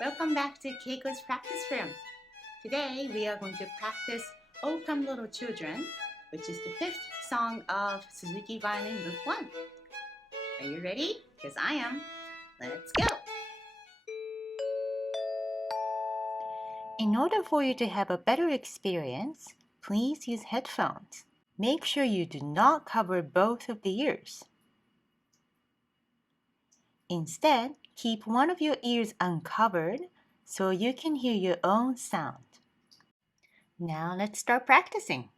Welcome back to Keiko's practice room. Today we are going to practice O Come Little Children, which is the fifth song of Suzuki Violin Book 1. Are you ready? Because I am. Let's go! In order for you to have a better experience, please use headphones. Make sure you do not cover both of the ears. Instead, keep one of your ears uncovered so you can hear your own sound. Now let's start practicing.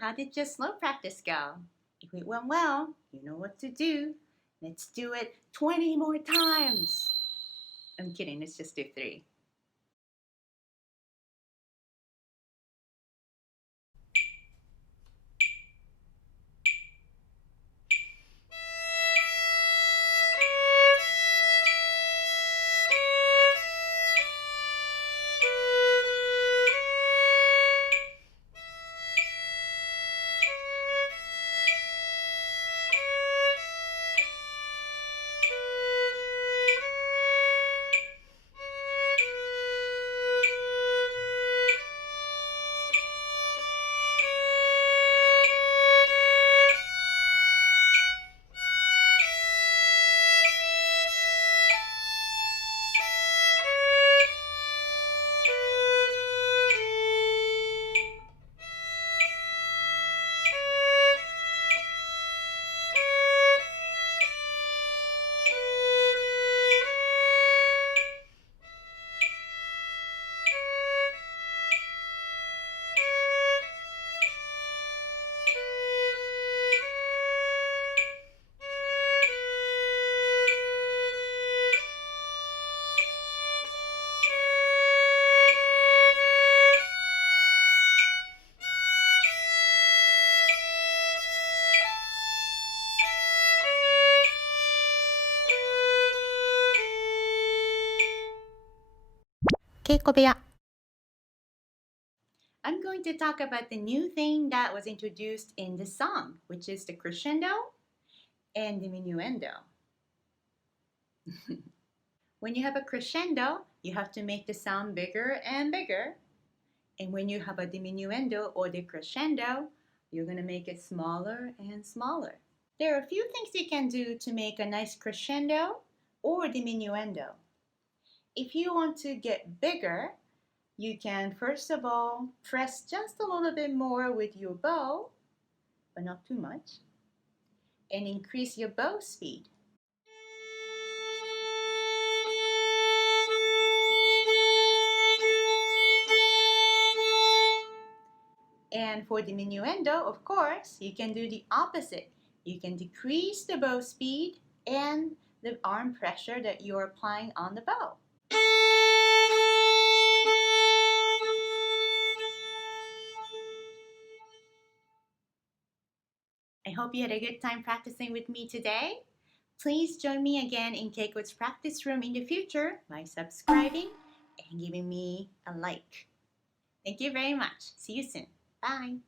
How did your slow practice go? If it went well, you know what to do. Let's do it 20 more times. I'm kidding, let's just do 3. Keiko部屋. I'm going to talk about the new thing that was introduced in the song, which is the crescendo and diminuendo. When you have a crescendo, you have to make the sound bigger and bigger. And when you have a diminuendo or decrescendo, you're going to make it smaller and smaller. There are a few things you can do to make a nice crescendo or diminuendo. If you want to get bigger, you can first of all press just a little bit more with your bow, but not too much, and increase your bow speed. And for diminuendo, of course, you can do the opposite. You can decrease the bow speed and the arm pressure that you're applying on the bow. I hope you had a good time practicing with me today. Please join me again in Keiko's practice room in the future by subscribing and giving me a like. Thank you very much. See you soon. Bye.